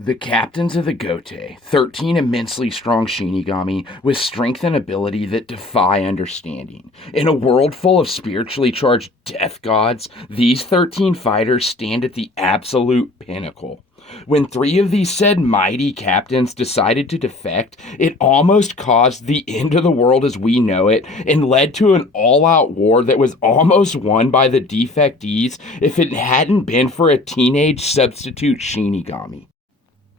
The captains of the Gote, 13 immensely strong Shinigami with strength and ability that defy understanding. In a world full of spiritually charged death gods, these 13 fighters stand at the absolute pinnacle. When three of these said mighty captains decided to defect, it almost caused the end of the world as we know it and led to an all-out war that was almost won by the defectees if it hadn't been for a teenage substitute Shinigami.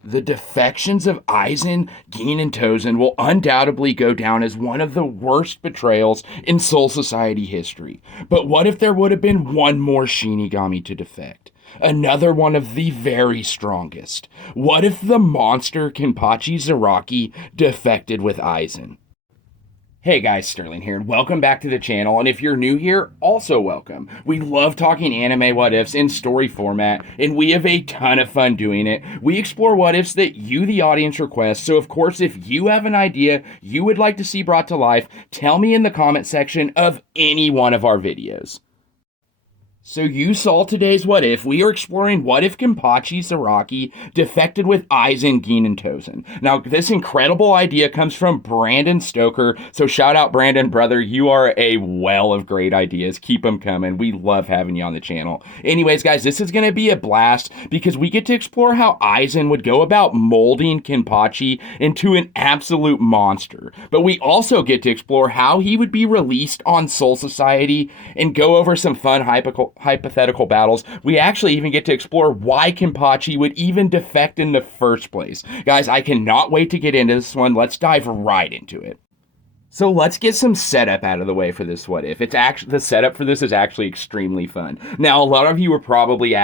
The defections of Aizen, Gin, and Tosen will undoubtedly go down as one of the worst betrayals in Soul Society history. But what if there would have been one more Shinigami to defect? Another one of the very strongest. What if the monster Kenpachi Zaraki defected with Aizen? Hey guys, Sterling here, and welcome back to the channel, and if you're new here, also welcome. We love talking anime what-ifs in story format, and we have a ton of fun doing it. We explore what-ifs that you, the audience, request, so of course, if you have an idea you would like to see brought to life, tell me in the comment section of any one of our videos. So you saw today's What If. We are exploring what if Kenpachi Zaraki defected with Aizen Gin and Tosen. Now, this incredible idea comes from Brandon Stoker. So shout out, Brandon, brother. You are a well of great ideas. Keep them coming. We love having you on the channel. Anyways, guys, this is going to be a blast because we get to explore how Aizen would go about molding Kenpachi into an absolute monster. But we also get to explore how he would be released on Soul Society and go over some fun hypothetical battles. We actually even get to explore why Kenpachi would even defect in the first place. Guys, I cannot wait to get into this one. Let's dive right into it. So let's get some setup out of the way for this What If. It's actually, the setup for this is actually extremely fun. Now, a lot of you are probably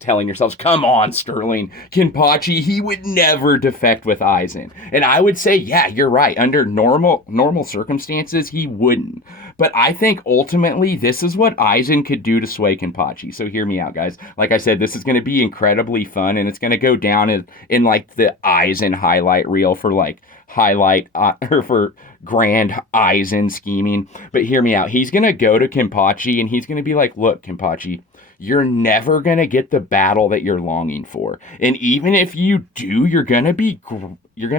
telling yourselves, come on, Sterling, Kenpachi, he would never defect with Aizen. And I would say, yeah, you're right. Under normal circumstances, he wouldn't. But I think ultimately this is what Aizen could do to sway Kenpachi. So hear me out, guys. Like I said, this is going to be incredibly fun, and it's going to go down in like the Aizen highlight reel for like or for grand Aizen scheming. But hear me out. He's going to go to Kenpachi and he's going to be like, look, Kenpachi, you're never going to get the battle that you're longing for. And even if you do, you're going to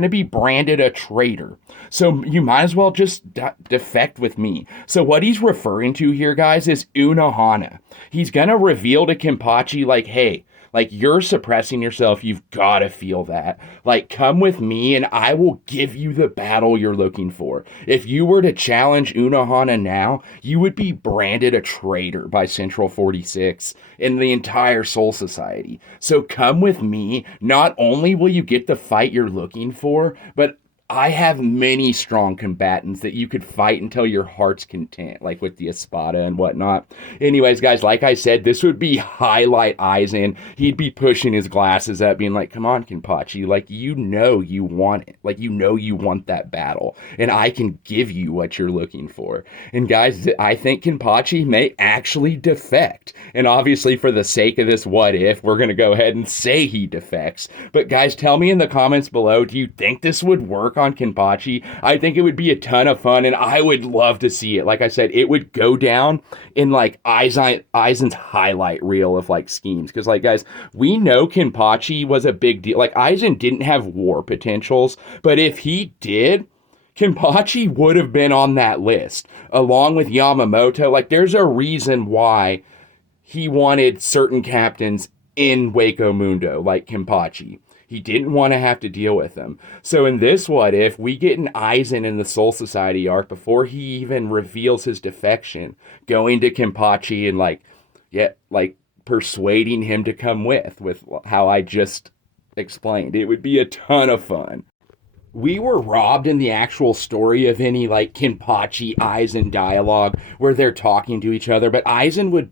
be branded a traitor. So you might as well just defect with me. So what he's referring to here, guys, is Unohana. He's going to reveal to Kenpachi, like, hey, like, you're suppressing yourself. You've got to feel that. Like, come with me and I will give you the battle you're looking for. If you were to challenge Unohana now, you would be branded a traitor by Central 46 and the entire Soul Society. So come with me. Not only will you get the fight you're looking for, but I have many strong combatants that you could fight until your heart's content, like with the Espada and whatnot. Anyways, guys, like I said, this would be highlight Aizen. He'd be pushing his glasses up, being like, come on, Kenpachi, like, you know you want it. Like, you know you want that battle, and I can give you what you're looking for. And guys, I think Kenpachi may actually defect. And obviously, for the sake of this What If, we're going to go ahead and say he defects. But guys, tell me in the comments below, do you think this would work on Kenpachi? I think it would be a ton of fun, and I would love to see it. Like I said, it would go down in like Aizen's highlight reel of like schemes. Because like, guys, we know Kenpachi was a big deal. Like, Aizen didn't have war potentials, but if he did, Kenpachi would have been on that list along with Yamamoto. Like, there's a reason why he wanted certain captains in Wako Mundo, like Kenpachi. He didn't want to have to deal with them. So in this What If, we get an Aizen in the Soul Society arc before he even reveals his defection, going to Kenpachi and like persuading him to come with how I just explained. It would be a ton of fun. We were robbed in the actual story of any like Kenpachi Aizen dialogue where they're talking to each other, but Aizen would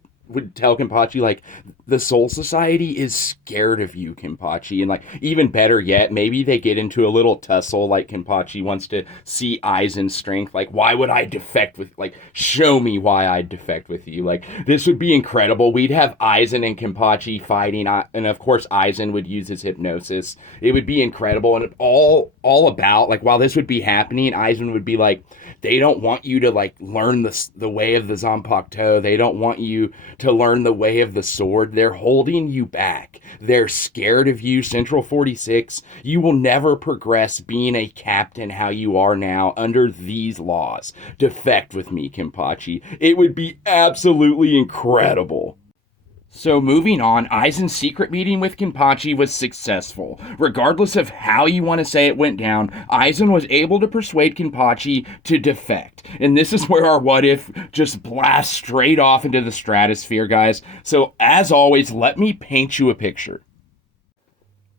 tell Kenpachi, like, the Soul Society is scared of you, Kenpachi. And, like, even better yet, maybe they get into a little tussle, like Kenpachi wants to see Aizen's strength. Like, why would I defect with, like, show me why I'd defect with you. Like, this would be incredible. We'd have Aizen and Kenpachi fighting, and of course, Aizen would use his hypnosis. It would be incredible, and all about, like, while this would be happening, Aizen would be like, they don't want you to, like, learn the way of the Zanpakuto. They don't want you to learn the way of the sword. They're holding you back. They're scared of you, Central 46. You will never progress being a captain how you are now under these laws. Defect with me, Kenpachi. It would be absolutely incredible. So moving on, Aizen's secret meeting with Kenpachi was successful. Regardless of how you want to say it went down, Aizen was able to persuade Kenpachi to defect. And this is where our what if just blasts straight off into the stratosphere, guys. So as always, let me paint you a picture.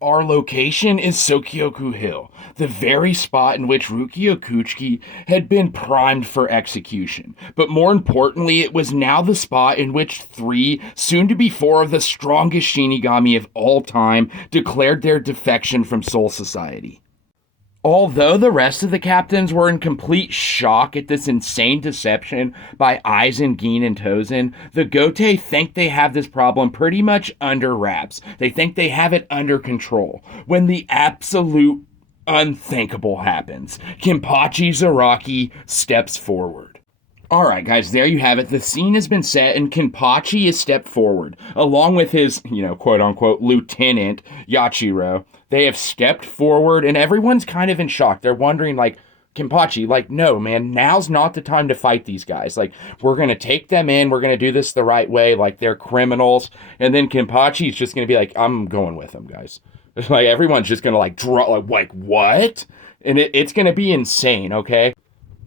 Our location is Sokyoku Hill, the very spot in which Ruki Okuchi had been primed for execution. But more importantly, it was now the spot in which 3, soon to be 4 of the strongest Shinigami of all time declared their defection from Soul Society. Although the rest of the captains were in complete shock at this insane deception by Aizen, Gin, and Tosen, the Gote think they have this problem pretty much under wraps. They think they have it under control. When the absolute unthinkable happens, Kenpachi Zaraki steps forward. Alright guys, there you have it. The scene has been set and Kenpachi has stepped forward, along with his, quote-unquote, lieutenant, Yachiro. They have stepped forward and everyone's kind of in shock. They're wondering, Kenpachi, no, man, now's not the time to fight these guys. We're going to take them in. We're going to do this the right way. They're criminals. And then Kenpachi's just going to be I'm going with them, guys. Everyone's just going to, draw, what? And it's going to be insane, okay?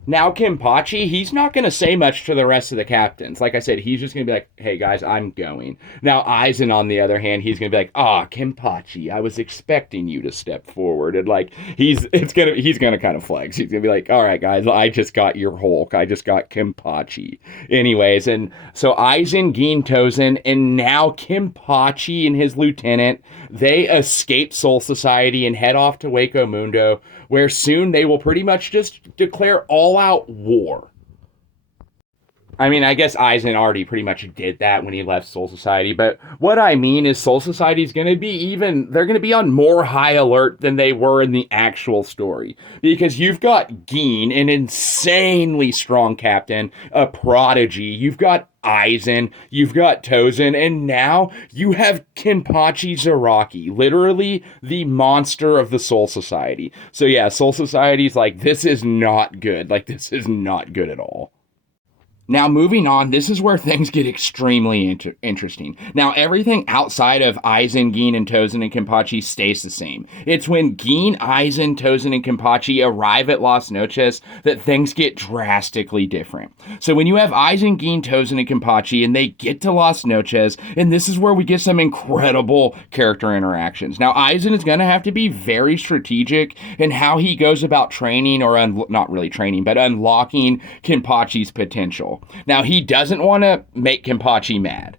Now, Kenpachi, he's not going to say much to the rest of the captains. Like I said, he's just going to be hey, guys, I'm going. Now, Aizen, on the other hand, he's going to be Kenpachi, I was expecting you to step forward. And, he's going to kind of flex. He's going to be all right, guys, I just got your Hulk. I just got Kenpachi. Anyways, and so Aizen, Gin, Tosen, and now Kenpachi and his lieutenant, they escape Soul Society and head off to Waco Mundo, where soon they will pretty much just declare all-out war. I mean, I guess Aizen already pretty much did that when he left Soul Society, but what I mean is Soul Society's going to be they're going to be on more high alert than they were in the actual story. Because you've got Gin, an insanely strong captain, a prodigy, you've got Aizen, you've got Tosen, and now you have Kenpachi Zaraki, literally the monster of the Soul Society. So yeah, Soul Society's this is not good. This is not good at all. Now, moving on, this is where things get extremely interesting. Now, everything outside of Aizen, Gin, and Tosen and Kenpachi stays the same. It's when Gin, Aizen, Tosen, and Kenpachi arrive at Las Noches that things get drastically different. So when you have Aizen, Gin, Tosen, and Kenpachi, and they get to Las Noches, and this is where we get some incredible character interactions. Now, Aizen is going to have to be very strategic in how he goes about training, or not really training, but unlocking Kenpachi's potential. Now, he doesn't want to make Kenpachi mad.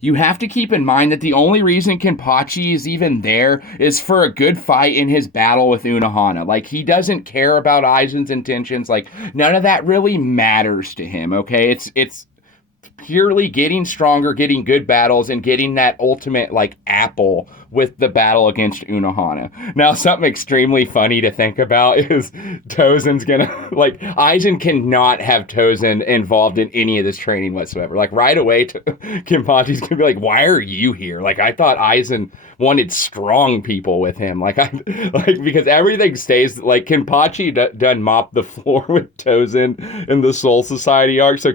You have to keep in mind that the only reason Kenpachi is even there is for a good fight in his battle with Unohana. He doesn't care about Aizen's intentions. None of that really matters to him, okay? It's purely getting stronger, getting good battles, and getting that ultimate, apple with the battle against Unohana. Now, something extremely funny to think about is Tosen's gonna, Aizen cannot have Tosen involved in any of this training whatsoever. Right away, Kenpachi's gonna be why are you here? I thought Aizen wanted strong people with him. Because everything stays, Kenpachi done mopped the floor with Tosen in the Soul Society arc, so,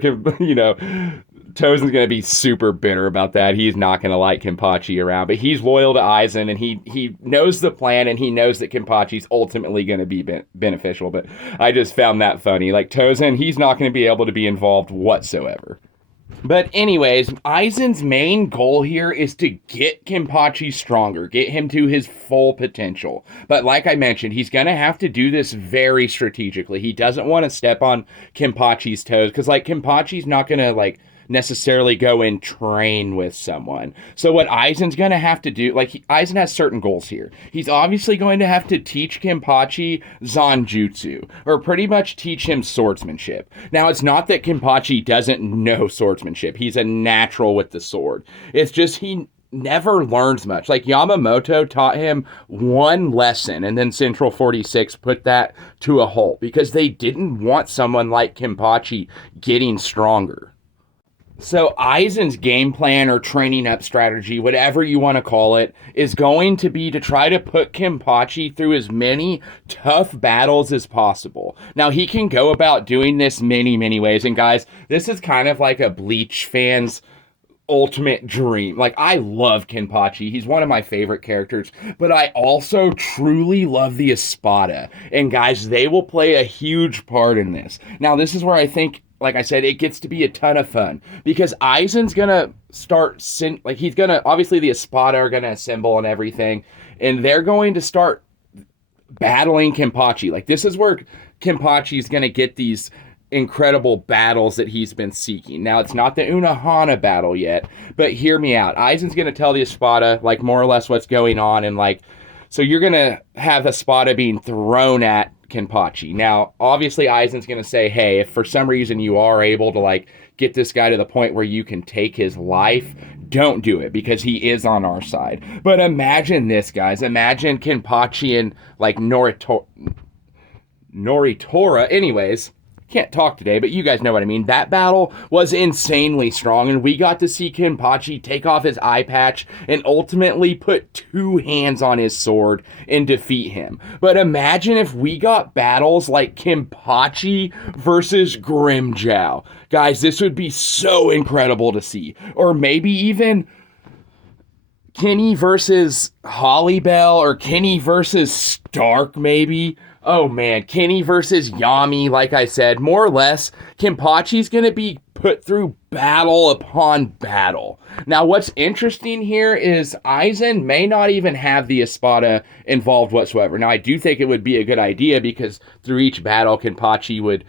Tosen's going to be super bitter about that. He's not going to like Kenpachi around, but he's loyal to Aizen, and he knows the plan, and he knows that Kenpachi's ultimately going to be beneficial, but I just found that funny. Tosen, he's not going to be able to be involved whatsoever. But anyways, Aizen's main goal here is to get Kenpachi stronger, get him to his full potential. But like I mentioned, he's going to have to do this very strategically. He doesn't want to step on Kenpachi's toes, because Kenpachi's not going to necessarily go and train with someone. So what Aizen's going to have to do, Aizen has certain goals here. He's obviously going to have to teach Kenpachi Zanjutsu, or pretty much teach him swordsmanship. Now, it's not that Kenpachi doesn't know swordsmanship. He's a natural with the sword. It's just he never learns much. Yamamoto taught him one lesson, and then Central 46 put that to a halt, because they didn't want someone like Kenpachi getting stronger. So Aizen's game plan or training up strategy, whatever you want to call it, is going to be to try to put Kenpachi through as many tough battles as possible. Now he can go about doing this many ways. And guys, this is kind of like a Bleach fan's ultimate dream. Like, I love Kenpachi. He's one of my favorite characters, but I also truly love the Espada. And guys, they will play a huge part in this. Now, this is where I think, like I said, it gets to be a ton of fun because Aizen's gonna start he's gonna, obviously the Espada are gonna assemble and everything, and they're going to start battling Kenpachi. Like, this is where Kenpachi's gonna get these incredible battles that he's been seeking. Now, it's not the Unohana battle yet, but hear me out. Aizen's going to tell the Espada, like, more or less what's going on, and, like, so you're going to have the Espada being thrown at Kenpachi. Now, obviously, Aizen's going to say, hey, if for some reason you are able to, like, get this guy to the point where you can take his life, don't do it, because he is on our side. But imagine this, guys. Imagine Kenpachi and, like, Noritora, anyways, can't talk today, but you guys know what I mean. That battle was insanely strong, and we got to see Kenpachi take off his eye patch and ultimately put two hands on his sword and defeat him. But imagine if we got battles like Kenpachi versus Grimmjow. Guys, this would be so incredible to see. Or maybe even Kenny versus Hollybell, or Kenny versus Stark, maybe. Oh man, Kenny versus Yami, like I said, more or less, Kenpachi's going to be put through battle upon battle. Now, what's interesting here is Aizen may not even have the Espada involved whatsoever. Now, I do think it would be a good idea because through each battle, Kenpachi would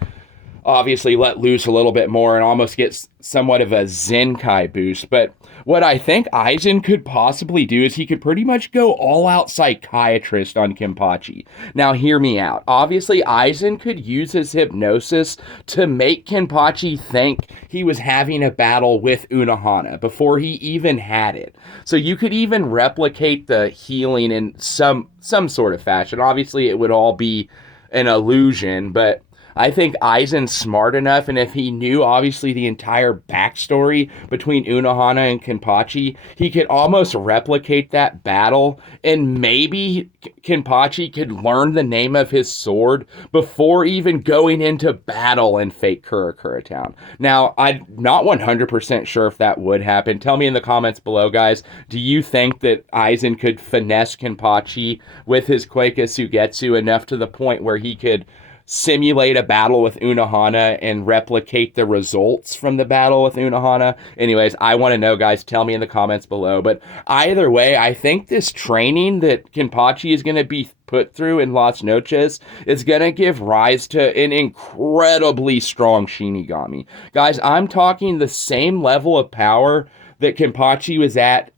obviously let loose a little bit more and almost get somewhat of a Zenkai boost. But what I think Aizen could possibly do is he could pretty much go all-out psychiatrist on Kenpachi. Now, hear me out. Obviously, Aizen could use his hypnosis to make Kenpachi think he was having a battle with Unohana before he even had it. So you could even replicate the healing in some sort of fashion. Obviously, it would all be an illusion, but I think Aizen's smart enough, and if he knew, obviously, the entire backstory between Unohana and Kenpachi, he could almost replicate that battle, and maybe Kenpachi could learn the name of his sword before even going into battle in Fake Kurakura Town. Now, I'm not 100% sure if that would happen. Tell me in the comments below, guys. Do you think that Aizen could finesse Kenpachi with his Quake Sugetsu enough to the point where he could simulate a battle with Unohana and replicate the results from the battle with Unohana? Anyways, I want to know, guys. Tell me in the comments below. But either way, I think this training that Kenpachi is going to be put through in Las Noches is going to give rise to an incredibly strong Shinigami. Guys, I'm talking the same level of power that Kenpachi was at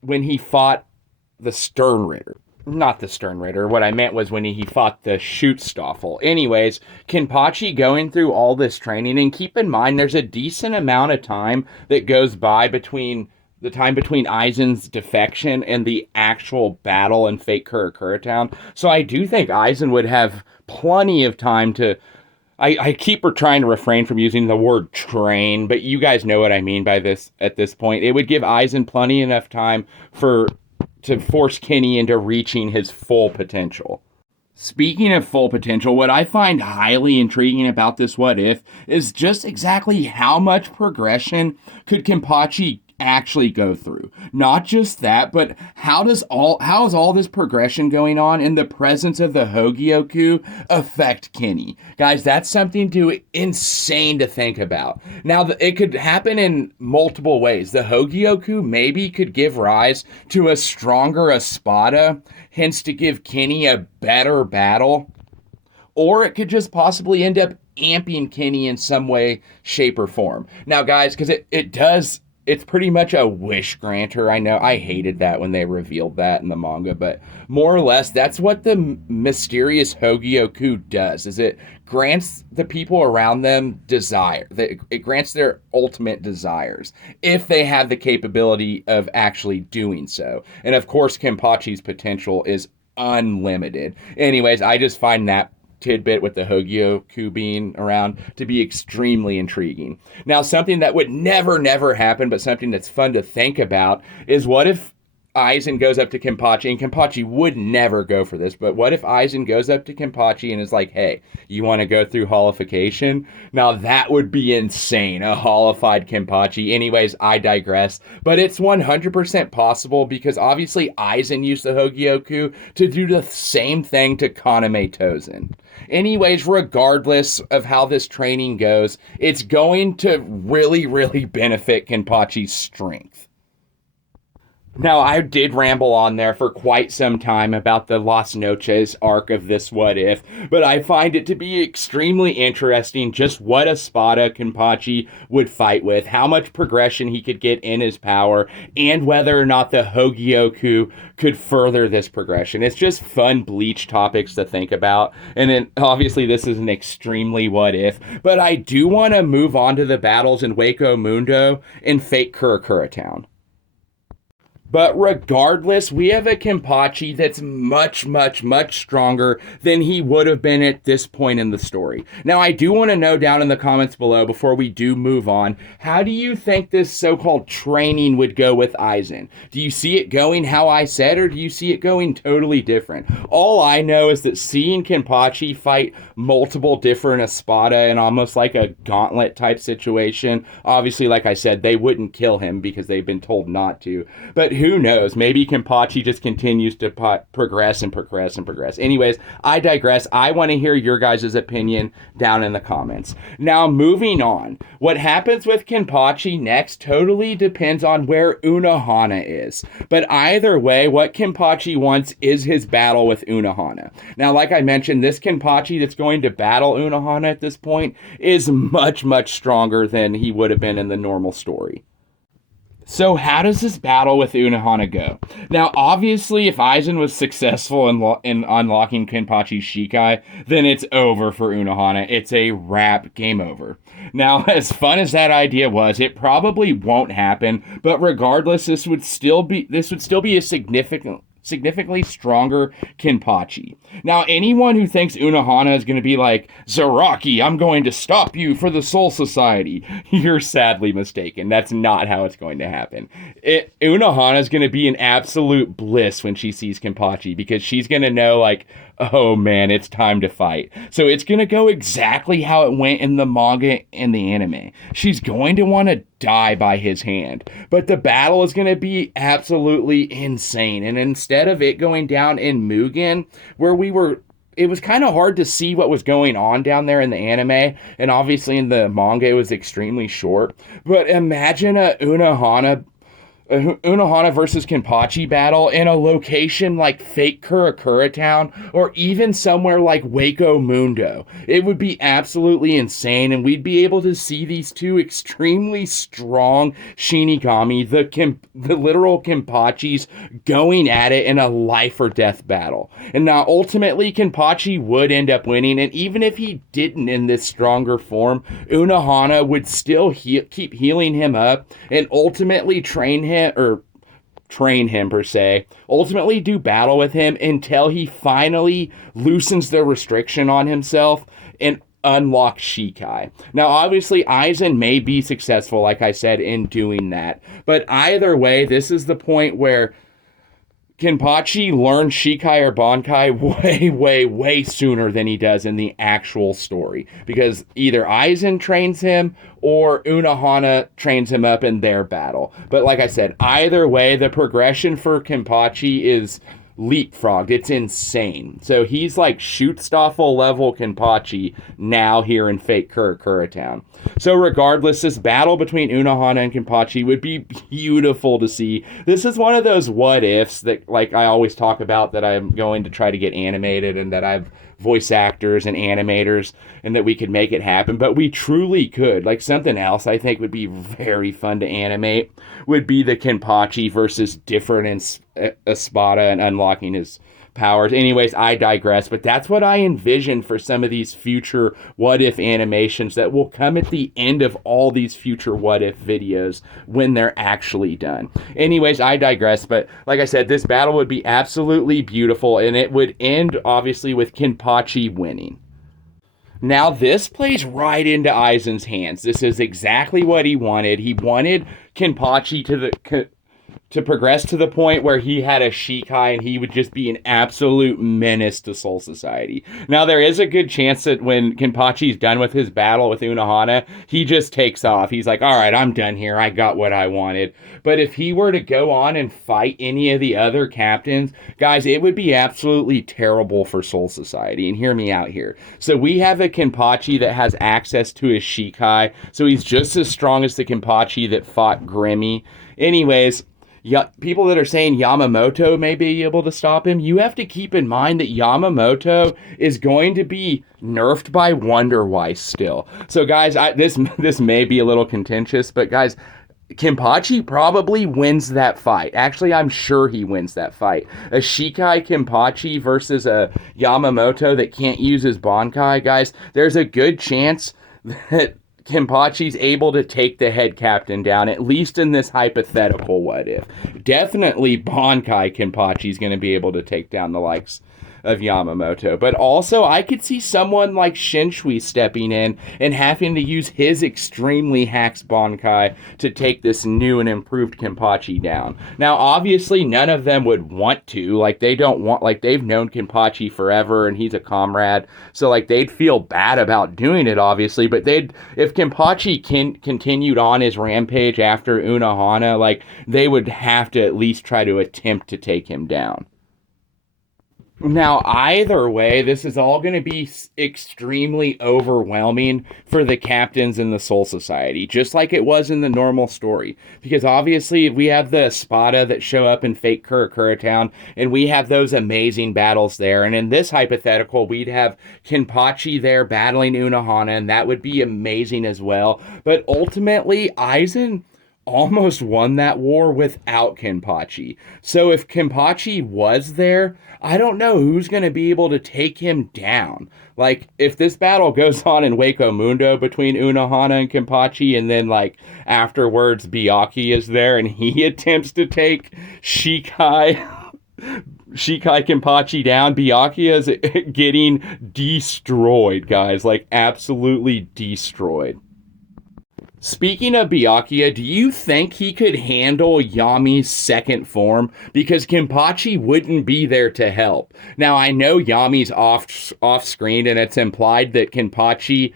when he fought the Stern Ritter. Not the Stern Ritter. What I meant was when he fought the Schutzstaffel. Anyways, Kenpachi going through all this training, and keep in mind there's a decent amount of time that goes by between the time between Aizen's defection and the actual battle in Fake Kurakura Town. So I do think Aizen would have plenty of time to... I keep trying to refrain from using the word train, but you guys know what I mean by this at this point. It would give Aizen plenty enough time to force Kenny into reaching his full potential. Speaking of full potential, what I find highly intriguing about this what if is just exactly how much progression could Kenpachi actually go through. Not just that, but how is all this progression going on in the presence of the Hogyoku affect Kenny? Guys, that's something insane to think about. Now, it could happen in multiple ways. The Hogyoku maybe could give rise to a stronger Espada, hence to give Kenny a better battle. Or it could just possibly end up amping Kenny in some way, shape, or form. Now, guys, because it's pretty much a wish granter. I know I hated that when they revealed that in the manga, but more or less, that's what the mysterious Hogyoku does, is it grants the people around them desire. It grants their ultimate desires, if they have the capability of actually doing so. And of course, Kenpachi's potential is unlimited. Anyways, I just find that tidbit with the Hogyoku being around to be extremely intriguing. Now, something that would never happen, but something that's fun to think about is what if Aizen goes up to Kenpachi, and Kenpachi would never go for this, but what if Aizen goes up to Kenpachi and is like, hey, you want to go through holification? Now that would be insane, a holified Kenpachi. Anyways, I digress, but it's 100% possible because obviously Aizen used the Hogyoku to do the same thing to Kaname Tosen. Anyways, regardless of how this training goes, it's going to really benefit Kenpachi's strength. Now, I did ramble on there for quite some time about the Las Noches arc of this What If, but I find it to be extremely interesting just what a Espada Kenpachi would fight with, how much progression he could get in his power, and whether or not the Hogyoku could further this progression. It's just fun Bleach topics to think about, and then obviously this is an extremely What If, but I do want to move on to the battles in Wako Mundo and Fate Kurakura Town. But regardless, we have a Kenpachi that's much stronger than he would have been at this point in the story. Now, I do want to know down in the comments below, before we do move on, how do you think this so-called training would go with Aizen? Do you see it going how I said, or do you see it going totally different? All I know is that seeing Kenpachi fight multiple different Espada in almost like a gauntlet type situation, obviously, like I said, they wouldn't kill him because they've been told not to, but who knows? Maybe Kenpachi just continues to progress. Anyways, I digress. I want to hear your guys' opinion down in the comments. Now, moving on. What happens with Kenpachi next totally depends on where Unohana is. But either way, what Kenpachi wants is his battle with Unohana. Now, like I mentioned, this Kenpachi that's going to battle Unohana at this point is much stronger than he would have been in the normal story. So how does this battle with Unohana go? Now, obviously, if Aizen was successful in unlocking Kenpachi's Shikai, then it's over for Unohana. It's a wrap, game over. Now, as fun as that idea was, it probably won't happen, but regardless, this would still be a significantly stronger Kenpachi. Now, anyone who thinks Unohana is going to be like, Zaraki, I'm going to stop you for the Soul Society, you're sadly mistaken. That's not how it's going to happen. Unohana is going to be in absolute bliss when she sees Kenpachi, because she's going to know, like, oh man, it's time to fight. So it's going to go exactly how it went in the manga and the anime. She's going to want to die by his hand. But the battle is going to be absolutely insane. And instead of it going down in Mugen, where it was kind of hard to see what was going on down there in the anime, and obviously in the manga it was extremely short. But imagine a Unohana versus Kenpachi battle in a location like Fate Kurakura Town, or even somewhere like Wako Mundo. It would be absolutely insane, and we'd be able to see these two extremely strong Shinigami, the literal Kenpachis, going at it in a life or death battle. And now ultimately Kenpachi would end up winning, and even if he didn't in this stronger form, Unohana would still keep healing him up and ultimately train him per se, ultimately do battle with him until he finally loosens the restriction on himself and unlock Shikai. Now, obviously, Aizen may be successful, like I said, in doing that, but either way, this is the point where Kenpachi learns Shikai or Bankai way sooner than he does in the actual story, because either Aizen trains him or Unohana trains him up in their battle. But like I said, either way, the progression for Kenpachi is leapfrogged. It's insane. So he's like Shootstoffel level Kenpachi now here in Fate Kurakura Town. So regardless, this battle between Unohana and Kenpachi would be beautiful to see. This is one of those what ifs that, like I always talk about, that I'm going to try to get animated, and that I've voice actors and animators, and that we could make it happen, but we truly could. Like, something else I think would be very fun to animate would be the Kenpachi versus different Espada and unlocking his powers. Anyways, I digress, but that's what I envision for some of these future what if animations that will come at the end of all these future what if videos when they're actually done. Anyways, I digress, but like I said, this battle would be absolutely beautiful, and it would end obviously with Kenpachi winning. Now, this plays right into Aizen's hands. This is exactly what he wanted. He wanted Kenpachi to progress to the point where he had a Shikai and he would just be an absolute menace to Soul Society. Now, there is a good chance that when Kenpachi's done with his battle with Unohana, he just takes off. He's like, all right, I'm done here. I got what I wanted. But if he were to go on and fight any of the other captains, guys, it would be absolutely terrible for Soul Society. And hear me out here. So we have a Kenpachi that has access to his Shikai. So he's just as strong as the Kenpachi that fought Grimmy. Anyways, people that are saying Yamamoto may be able to stop him, you have to keep in mind that Yamamoto is going to be nerfed by Wonder Weiss still. So guys, this may be a little contentious, but guys, Kenpachi probably wins that fight. Actually, I'm sure he wins that fight. A Shikai Kenpachi versus a Yamamoto that can't use his Bankai, guys, there's a good chance that Kenpachi's able to take the head captain down, at least in this hypothetical what if. Definitely Bankai Kenpachi's going to be able to take down the likes of Yamamoto. But also, I could see someone like Shinshui stepping in and having to use his extremely hacked Bankai to take this new and improved Kenpachi down. Now, obviously, none of them would want to. Like, they don't want, like, they've known Kenpachi forever, and he's a comrade. So, like, they'd feel bad about doing it, obviously. But if Kenpachi continued on his rampage after Unohana, like, they would have to at least try to attempt to take him down. Now, either way, this is all going to be extremely overwhelming for the captains in the Soul Society, just like it was in the normal story. Because obviously, we have the Espada that show up in fake Kurakura Town, and we have those amazing battles there. And in this hypothetical, we'd have Kenpachi there battling Unohana, and that would be amazing as well. But ultimately, Aizen almost won that war without Kenpachi. So if Kenpachi was there, I don't know who's going to be able to take him down. Like, if this battle goes on in Hueco Mundo between Unohana and Kenpachi, and then, like, afterwards Byakuya is there and he attempts to take Shikai Kenpachi down, Byakuya is getting destroyed, guys. Like, absolutely destroyed. Speaking of Byakuya, do you think he could handle Yami's second form? Because Kenpachi wouldn't be there to help. Now, I know Yami's off screen, and it's implied that Kenpachi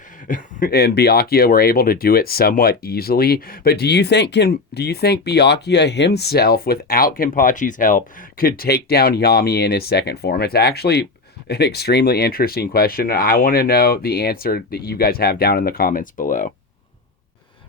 and Byakuya were able to do it somewhat easily. But do you think Byakuya himself, without Kenpachi's help, could take down Yami in his second form? It's actually an extremely interesting question. I want to know the answer that you guys have down in the comments below.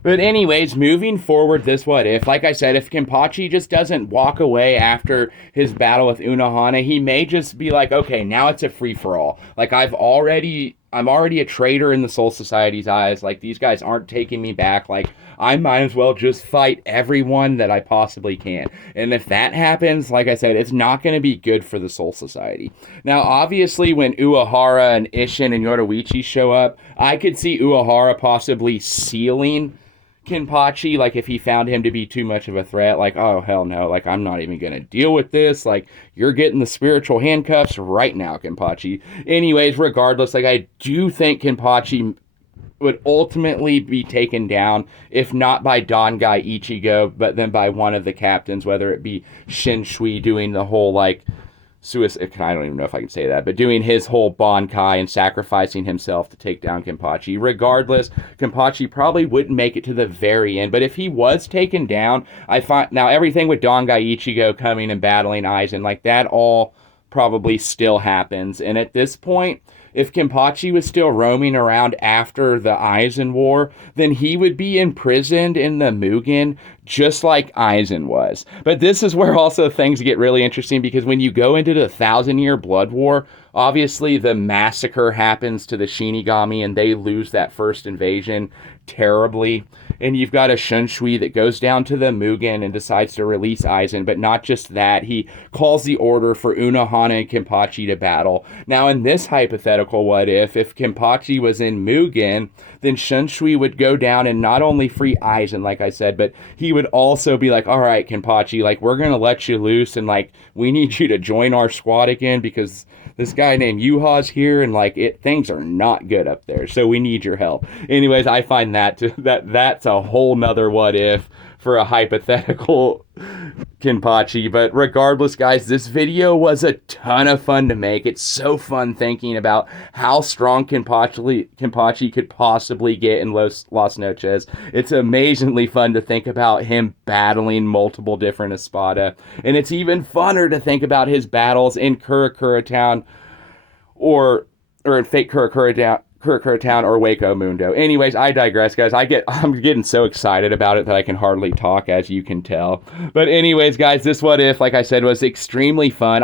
But anyways, moving forward, this what if, like I said, if Kenpachi just doesn't walk away after his battle with Unohana, he may just be like, okay, now it's a free-for-all. Like, I'm already a traitor in the Soul Society's eyes. Like, these guys aren't taking me back. Like, I might as well just fight everyone that I possibly can. And if that happens, like I said, it's not going to be good for the Soul Society. Now, obviously, when Uehara and Isshin and Yoruichi show up, I could see Uehara possibly sealing Kenpachi, like, if he found him to be too much of a threat, like, oh, hell no, like, I'm not even going to deal with this, like, you're getting the spiritual handcuffs right now, Kenpachi. Anyways, regardless, like, I do think Kenpachi would ultimately be taken down, if not by Dangai Ichigo, but then by one of the captains, whether it be Shinshui doing the whole, like, suicide, I don't even know if I can say that, but doing his whole Bankai and sacrificing himself to take down Kenpachi. Regardless, Kenpachi probably wouldn't make it to the very end, but if he was taken down, I find now everything with Dangai Ichigo coming and battling Aizen, like, that all probably still happens. And at this point, if Kenpachi was still roaming around after the Aizen War, then he would be imprisoned in the Mugen just like Aizen was. But this is where also things get really interesting, because when you go into the 1,000-year Blood War, obviously the massacre happens to the Shinigami and they lose that first invasion terribly. and you've got a Shunshui that goes down to the Mugen and decides to release Aizen, but not just that, he calls the order for Unohana and Kenpachi to battle. Now, in this hypothetical what if Kenpachi was in Mugen, then Shunshui would go down and not only free Aizen, like I said, but he would also be like, all right, Kenpachi, like, we're going to let you loose, and, like, we need you to join our squad again because this guy named Yuha's here, and, like, things are not good up there, so we need your help. Anyways, I find that's a whole nother what if for a hypothetical Kenpachi. But regardless, guys, this video was a ton of fun to make. It's so fun thinking about how strong Kenpachi could possibly get in Las Noches. It's amazingly fun to think about him battling multiple different Espada. And it's even funner to think about his battles in Kurakura Town or in Fake Kurakura Town or Waco Mundo. Anyways, I digress, guys. I'm getting so excited about it that I can hardly talk, as you can tell. But anyways, guys, this what if, like I said, was extremely fun.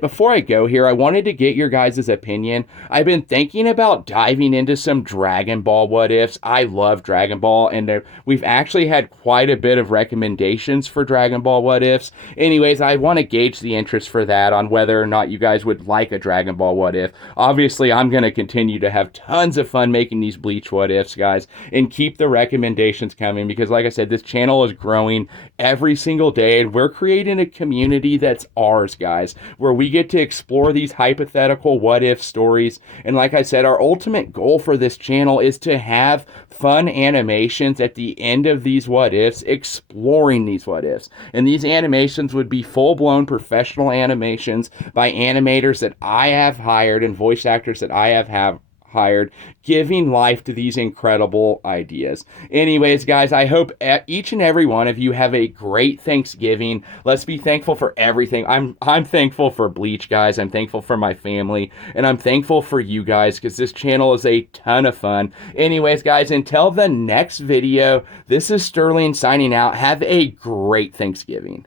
Before I go here, I wanted to get your guys' opinion. I've been thinking about diving into some Dragon Ball what ifs. I love Dragon Ball, and we've actually had quite a bit of recommendations for Dragon Ball what ifs. Anyways, I want to gauge the interest for that on whether or not you guys would like a Dragon Ball what if. Obviously, I'm going to continue to have tons of fun making these Bleach what ifs, guys, and keep the recommendations coming because, like I said, this channel is growing every single day, and we're creating a community that's ours, guys, where we get to explore these hypothetical what if stories. And like I said, our ultimate goal for this channel is to have fun animations at the end of these what ifs, exploring these what ifs. And these animations would be full-blown professional animations by animators that I have hired and voice actors that I have hired, giving life to these incredible ideas. Anyways, guys, I hope each and every one of you have a great Thanksgiving. Let's be thankful for everything. I'm thankful for Bleach, guys. I'm thankful for my family, and I'm thankful for you guys because this channel is a ton of fun. Anyways, guys, until the next video, this is Sterling signing out. Have a great Thanksgiving.